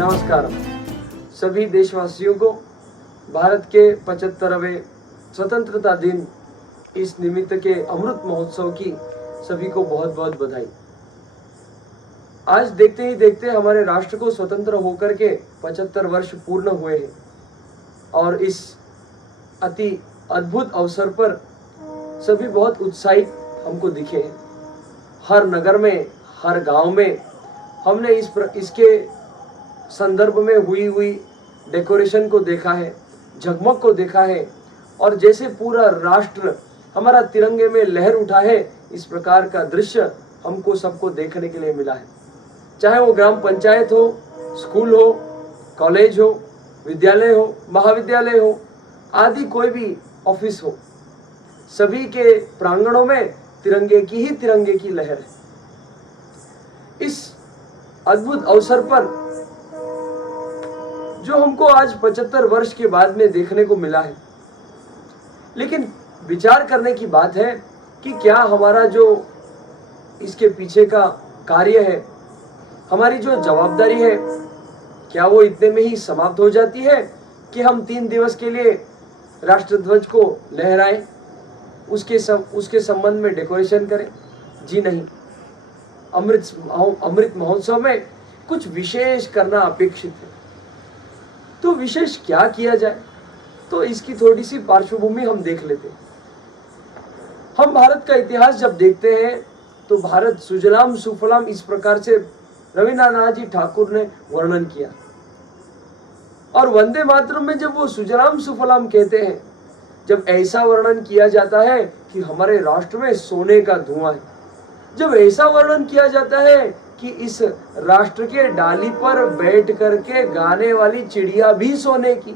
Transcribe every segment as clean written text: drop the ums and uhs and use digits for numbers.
नमस्कार सभी देशवासियों को भारत के 75वें स्वतंत्रता दिन इस निमित्त के अमृत महोत्सव की सभी को बहुत बहुत बधाई। आज देखते ही देखते हमारे राष्ट्र को स्वतंत्र होकर के 75 वर्ष पूर्ण हुए हैं और इस अति अद्भुत अवसर पर सभी बहुत उत्साहित हमको दिखे हैं। हर नगर में, हर गांव में हमने इसके संदर्भ में हुई डेकोरेशन को देखा है, झगमग को देखा है और जैसे पूरा राष्ट्र हमारा तिरंगे में लहर उठा है, इस प्रकार का दृश्य हमको सबको देखने के लिए मिला है। चाहे वो ग्राम पंचायत हो, स्कूल हो, कॉलेज हो, विद्यालय हो, महाविद्यालय हो, आदि कोई भी ऑफिस हो, सभी के प्रांगणों में तिरंगे की लहर है। इस अद्भुत अवसर पर जो हमको आज 75 वर्ष के बाद में देखने को मिला है, लेकिन विचार करने की बात है कि क्या हमारा जो इसके पीछे का कार्य है, हमारी जो जवाबदारी है, क्या वो इतने में ही समाप्त हो जाती है कि हम 3 दिवस के लिए राष्ट्रध्वज को लहराएं, उसके संबंध में डेकोरेशन करें? जी नहीं। अमृत महोत्सव में कुछ विशेष करना अपेक्षित है। तो विशेष क्या किया जाए, तो इसकी थोड़ी सी पार्श्वभूमि हम देख लेते हैं। हम भारत का इतिहास जब देखते हैं तो भारत सुजलाम सुफलाम, इस प्रकार से रविन्द्रनाथ जी ठाकुर ने वर्णन किया। और वंदे मातरम में जब वो सुजलाम सुफलाम कहते हैं, जब ऐसा वर्णन किया जाता है कि हमारे राष्ट्र में सोने का धुआं है, जब ऐसा वर्णन किया जाता है कि इस राष्ट्र के डाली पर बैठ करके गाने वाली चिड़िया भी सोने की,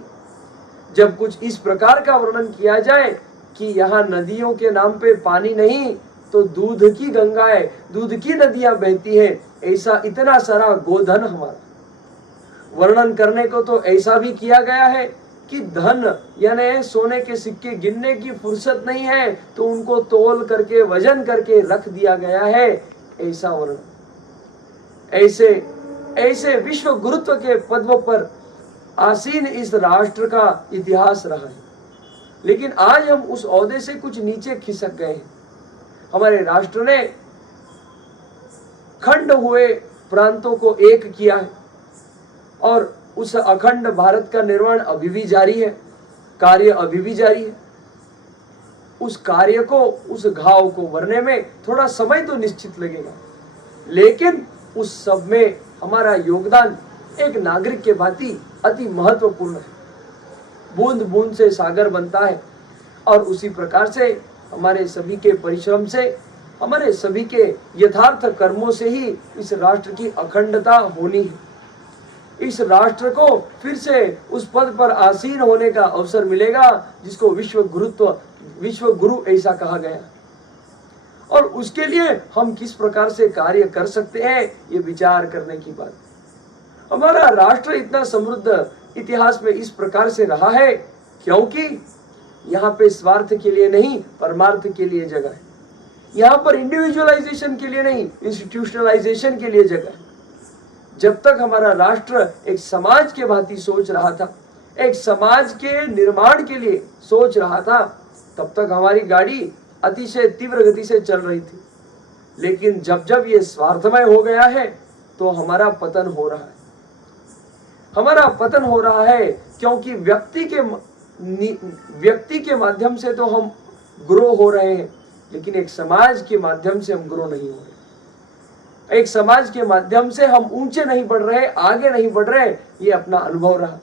जब कुछ इस प्रकार का वर्णन किया जाए कि यहाँ नदियों के नाम पे पानी नहीं तो दूध की गंगाएं, दूध की नदियां बहती हैं, ऐसा इतना सारा गोधन हमारा वर्णन करने को तो ऐसा भी किया गया है कि धन यानी सोने के सिक्के गिनने की फुर्सत नहीं है तो उनको तोल करके वजन करके रख दिया गया है। ऐसा वर्णन, ऐसे विश्व गुरुत्व के पद पर आसीन इस राष्ट्र का इतिहास रहा है। लेकिन आज हम उस ओहदे से कुछ नीचे खिसक गए हैं। हमारे राष्ट्र ने खंड हुए प्रांतों को एक किया है और उस अखंड भारत का निर्माण अभी भी जारी है, कार्य अभी भी जारी है। उस कार्य को, उस घाव को भरने में थोड़ा समय तो निश्चित लगेगा, लेकिन उस सब में हमारा योगदान एक नागरिक के भांति अति महत्वपूर्ण है। बूंद बूंद से सागर बनता है और उसी प्रकार से हमारे सभी के परिश्रम से, हमारे सभी के यथार्थ कर्मों से ही इस राष्ट्र की अखंडता होनी है। इस राष्ट्र को फिर से उस पद पर आसीन होने का अवसर मिलेगा जिसको विश्व गुरु ऐसा कहा गया। और उसके लिए हम किस प्रकार से कार्य कर सकते हैं, ये विचार करने की बात। हमारा राष्ट्र इतना समृद्ध इतिहास में इस प्रकार से रहा है क्योंकि यहाँ पे स्वार्थ के लिए नहीं, परमार्थ के लिए जगह है। यहाँ पर इंडिविजुअलाइजेशन के लिए नहीं, इंस्टीट्यूशनलाइजेशन के लिए जगह है। जब तक हमारा राष्ट्र एक समाज के भांति सोच रहा था, एक समाज के निर्माण के लिए सोच रहा था, तब तक हमारी गाड़ी अतिशय तीव्र गति से चल रही थी। लेकिन जब जब ये स्वार्थमय हो गया है तो हमारा पतन हो रहा है। हमारा पतन हो रहा है क्योंकि व्यक्ति के माध्यम से तो हम ग्रो हो रहे हैं, लेकिन एक समाज के माध्यम से हम ग्रो नहीं हो रहे। एक समाज के माध्यम से हम ऊंचे नहीं बढ़ रहे, आगे नहीं बढ़ रहे, ये अपना अनुभव रहा।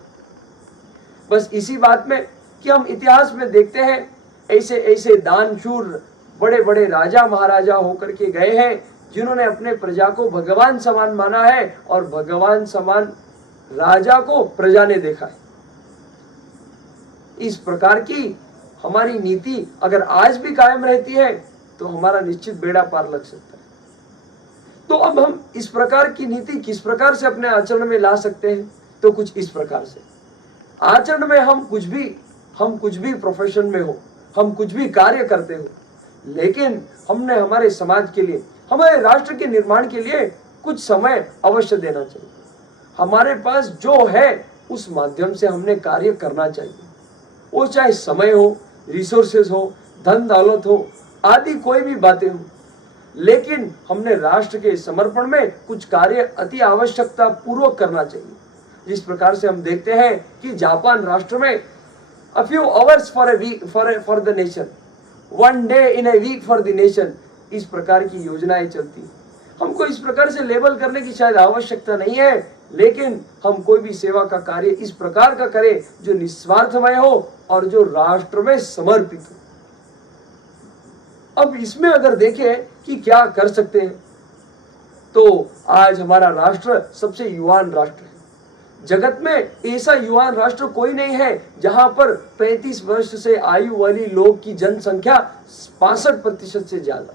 बस इसी बात में कि हम इतिहास में देखते हैं ऐसे दानशूर बड़े बड़े राजा महाराजा होकर के गए हैं जिन्होंने अपने प्रजा को भगवान समान माना है और भगवान समान राजा को प्रजा ने देखा है। इस प्रकार की हमारी नीति अगर आज भी कायम रहती है तो हमारा निश्चित बेड़ा पार लग सकता है। तो अब हम इस प्रकार की नीति किस प्रकार से अपने आचरण में ला सकते हैं, तो कुछ इस प्रकार से। आचरण में हम कुछ भी प्रोफेशन में हो, हम कुछ भी कार्य करते हो, लेकिन हमने हमारे समाज के लिए, हमारे राष्ट्र के निर्माण के लिए कुछ समय अवश्य देना चाहिए। हमारे पास जो है उस माध्यम से हमने कार्य करना चाहिए। वो चाहे समय हो, रिसोर्सेज हो, धन दौलत हो, आदि कोई भी बातें हो, लेकिन हमने राष्ट्र के समर्पण में कुछ कार्य अति आवश्यकता पूर्वक करना चाहिए। जिस प्रकार से हम देखते हैं कि जापान राष्ट्र में a few hours for a week for the nation, one day in a week for the nation, इस प्रकार की योजनाएं चलती। हमको इस प्रकार से लेबल करने की शायद आवश्यकता नहीं है, लेकिन हम कोई भी सेवा का कार्य इस प्रकार का करें जो निस्वार्थमय हो और जो राष्ट्र में समर्पित हो। अब इसमें अगर देखें कि क्या कर सकते हैं, तो आज हमारा राष्ट्र सबसे युवान राष्ट्र है। जगत में ऐसा युवान राष्ट्र कोई नहीं है जहां पर 35 वर्ष से आयु वाली लोग की जनसंख्या 65% से ज्यादा।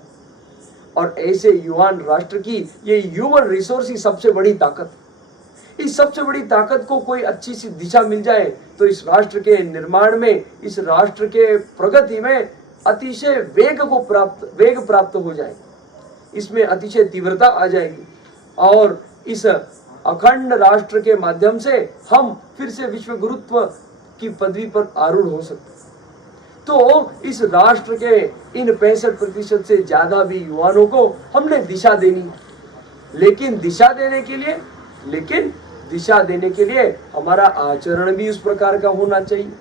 और ऐसे युवान राष्ट्र की ये ह्यूमन रिसोर्स ही सबसे बड़ी ताकत। इस सबसे बड़ी ताकत को कोई अच्छी सी दिशा मिल जाए तो इस राष्ट्र के निर्माण में, इस राष्ट्र के प्रगति में अतिशय वेग प्राप्त हो जाएगी, इसमें अतिशय तीव्रता आ जाएगी और इस अखंड राष्ट्र के माध्यम से हम फिर से विश्व गुरुत्व की पदवी पर आरूढ़ हो सकते। तो इस राष्ट्र के इन 65% से ज्यादा भी युवाओं को हमने दिशा देनी है, लेकिन दिशा देने के लिए हमारा आचरण भी उस प्रकार का होना चाहिए।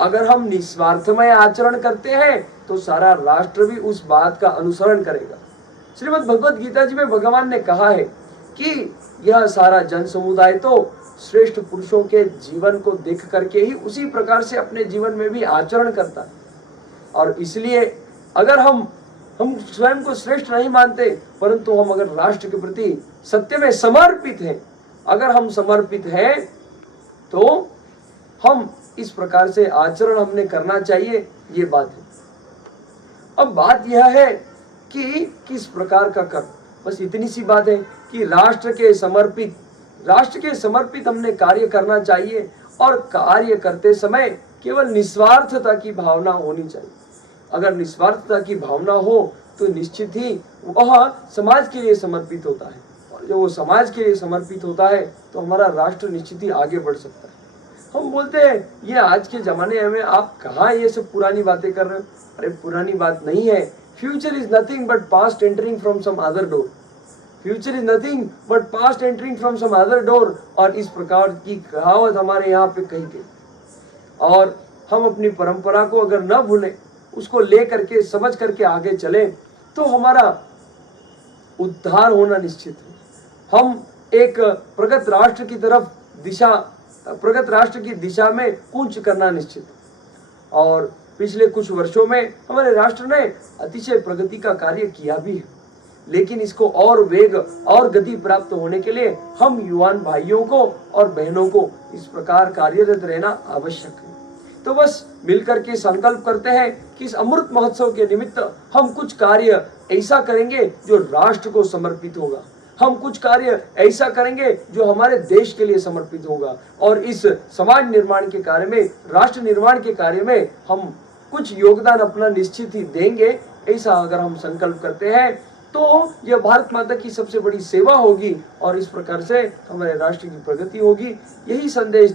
अगर हम निस्वार्थमय आचरण करते हैं तो सारा राष्ट्र भी उस बात का अनुसरण करेगा। श्रीमद् भगवद गीता जी में भगवान ने कहा है कि यह सारा जन समुदाय तो श्रेष्ठ पुरुषों के जीवन को देख करके ही उसी प्रकार से अपने जीवन में भी आचरण करता है। और इसलिए अगर हम स्वयं को श्रेष्ठ नहीं मानते, परंतु हम अगर राष्ट्र के प्रति सत्य में समर्पित हैं, अगर हम समर्पित हैं तो हम इस प्रकार से आचरण हमने करना चाहिए, ये बात है। अब बात यह है कि किस प्रकार का कर्म, बस इतनी सी बात है कि राष्ट्र के समर्पित हमने कार्य करना चाहिए और कार्य करते समय केवल निस्वार्थता की भावना होनी चाहिए। अगर निस्वार्थता की भावना हो तो निश्चित ही वह समाज के लिए समर्पित होता है, और जब वो समाज के लिए समर्पित होता है तो हमारा राष्ट्र निश्चित ही आगे बढ़ सकता है। हम बोलते हैं ये आज के जमाने में आप कहाँ ये सब पुरानी बातें कर रहे हो। अरे पुरानी बात नहीं है। Future is nothing but past entering from some other door. Future is nothing but past entering from some other door. और इस प्रकार की कहावत हमारे यहाँ पे कही गई, और हम अपनी परंपरा को अगर न भूलें, उसको ले करके समझ करके आगे चले तो हमारा उद्धार होना निश्चित है। हम एक प्रगत राष्ट्र की दिशा में कूच करना निश्चित है। और पिछले कुछ वर्षों में हमारे राष्ट्र ने अतिशय प्रगति का कार्य किया भी है, लेकिन इसको और वेग और गति प्राप्त होने के लिए हम युवान भाइयों को और बहनों को इस प्रकार कार्यरत रहना आवश्यक है। तो बस मिलकर के संकल्प करते हैं कि इस अमृत महोत्सव के निमित्त हम कुछ कार्य ऐसा करेंगे जो राष्ट्र को समर्पित होगा। हम कुछ कार्य ऐसा करेंगे जो हमारे देश के लिए समर्पित होगा, और इस समाज निर्माण के कार्य में, राष्ट्र निर्माण के कार्य में हम कुछ योगदान अपना निश्चित ही देंगे। ऐसा अगर हम संकल्प करते हैं तो यह भारत माता की सबसे बड़ी सेवा होगी और इस प्रकार से हमारे राष्ट्र की प्रगति होगी। यही संदेश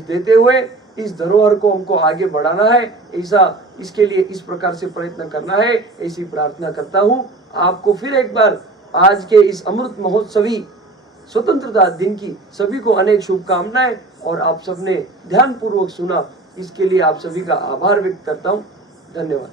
देते हुए इस धरोहर को हमको आगे बढ़ाना है, इसके लिए इस प्रकार से प्रयत्न करना है, ऐसी प्रार्थना करता हूँ। आपको फिर एक बार आज के इस अमृत महोत्सवी स्वतंत्रता दिन की सभी को अनेक शुभकामनाएं, और आप सबने ध्यान पूर्वक सुना, इसके लिए आप सभी का आभार व्यक्त करता हूँ। धन्यवाद।